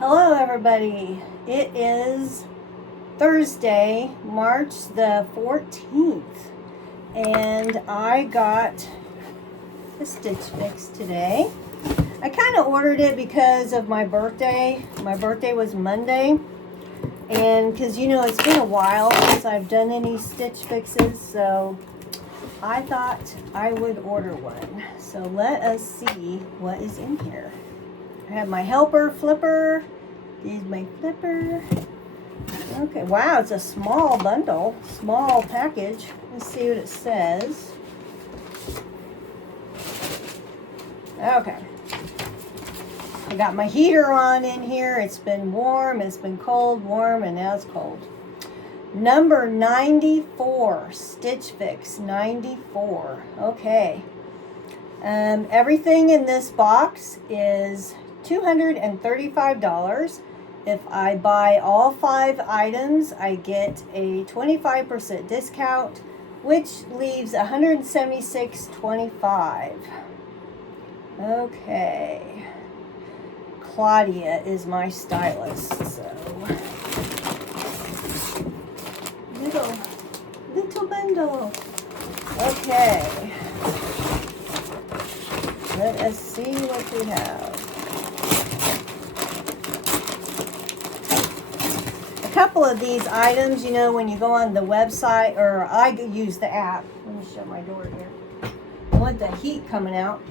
Hello everybody, it is Thursday, March the 14th, and I got the Stitch Fix today. I kind of ordered it because of my birthday. My birthday was Monday, and because you know it's been a while since I've done any Stitch Fixes, so I thought I would order one. So let us see what is in here. I have my helper flipper. Here's my flipper. Okay, wow, it's a small bundle, small package. Let's see what it says. Okay. I got my heater on in here. It's been warm, it's been cold, warm, and now it's cold. Number 94, Stitch Fix 94. Okay. Everything in this box is $235. If I buy all 5 items, I get a 25% discount, which leaves $176.25. Okay. Claudia is my stylist, so little bundle. Okay. Let us see what we have. A couple of these items, you know, when you go on the website, or I use the app. Let me shut my door here. I want the heat coming out.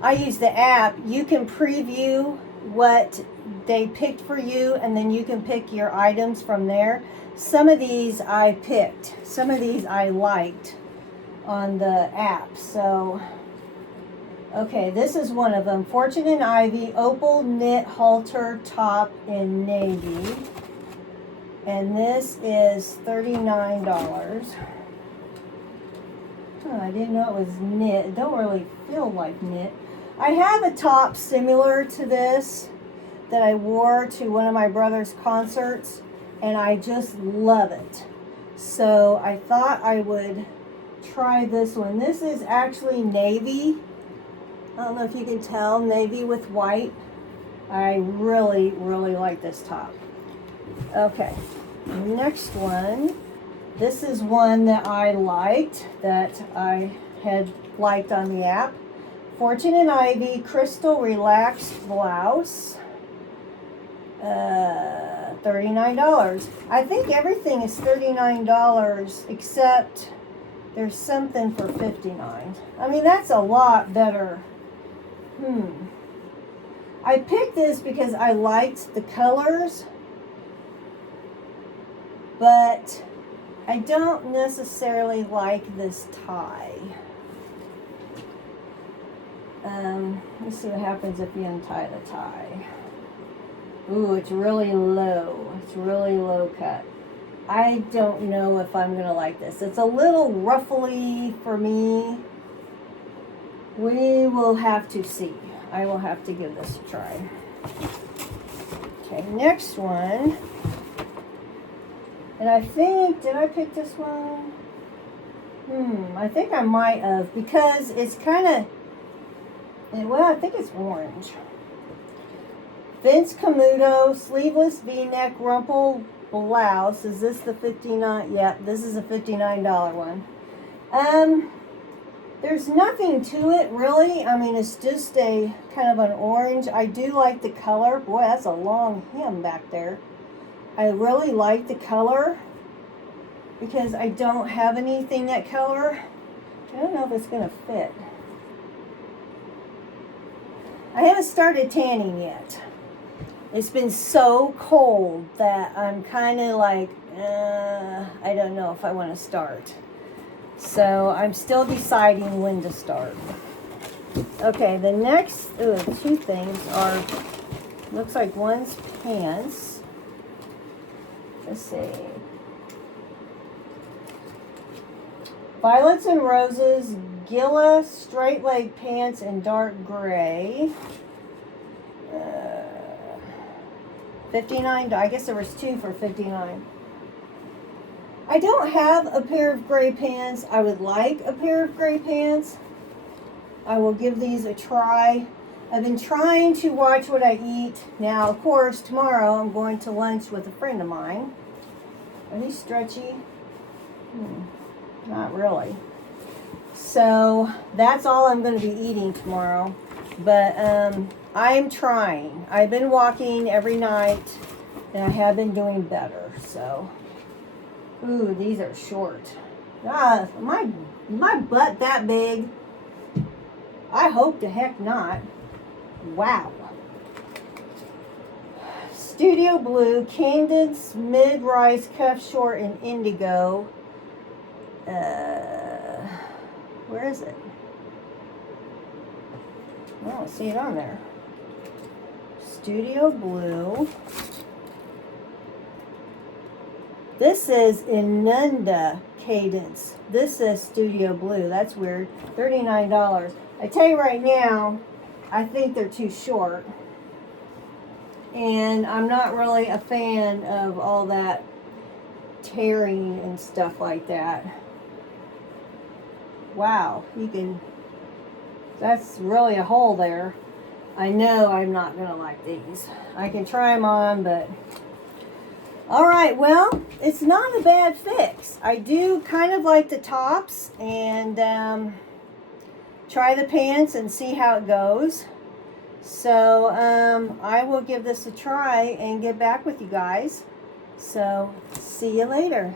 I use the app. You can preview what they picked for you, and then you can pick your items from there. Some of these I picked. Some of these I liked on the app. So, okay, this is one of them. Fortune and Ivy Opal Knit Halter Top in Navy. And this is $39. Oh, I didn't know it was knit. It don't really feel like knit. I have a top similar to this that I wore to one of my brother's concerts, and I just love it. So I thought I would try this one. This is actually navy. I don't know if you can tell, navy with white. I really, really like this top. Okay, next one. This is one that I liked, that I had liked on the app. Fortune and Ivy Crystal Relaxed Blouse. $39. I think everything is $39 except there's something for $59. I mean, that's a lot better. I picked this because I liked the colors, but I don't necessarily like this tie. Let's see what happens if you untie the tie. Ooh, it's really low. It's really low cut. I don't know if I'm going to like this. It's a little ruffly for me. We will have to see. I will have to give this a try. Okay, next one. And I think, did I pick this one? I think I might have, because it's kind of, well, I think it's orange. Vince Camuto Sleeveless V-neck rumple blouse. Is this the $59? Yeah, this is a $59 one. There's nothing to it really. I mean, it's just a kind of an orange. I do like the color. Boy, that's a long hem back there. I really like the color because I don't have anything that color. I don't know if it's going to fit. I haven't started tanning yet. It's been so cold that I'm kind of like, I don't know if I want to start. So I'm still deciding when to start. Okay, the next 2 things are, looks like one's pants. Let's see. Violets and Roses Gila straight leg pants in dark gray. $59. I guess there was 2 for $59. I don't have a pair of gray pants. I would like a pair of gray pants. I will give these a try. I've been trying to watch what I eat. Now, of course, tomorrow I'm going to lunch with a friend of mine. Are these stretchy? Not really. So that's all I'm going to be eating tomorrow. But I'm trying. I've been walking every night, and I have been doing better. So, ooh, these are short. Ah, my butt that big? I hope the heck not. Wow. Studio Blue, Camden's mid-rise cuff short in indigo. Where is it? I don't see it on there. Studio Blue. This is Inunda Cadence. This is Studio Blue. That's weird. $39. I tell you right now, I think they're too short. And I'm not really a fan of all that tearing and stuff like that. Wow, you can, that's really a hole there. I know I'm not going to like these. I can try them on, but all right, well, it's not a bad fix. I do kind of like the tops, and try the pants and see how it goes. So I will give this a try and get back with you guys. So see you later.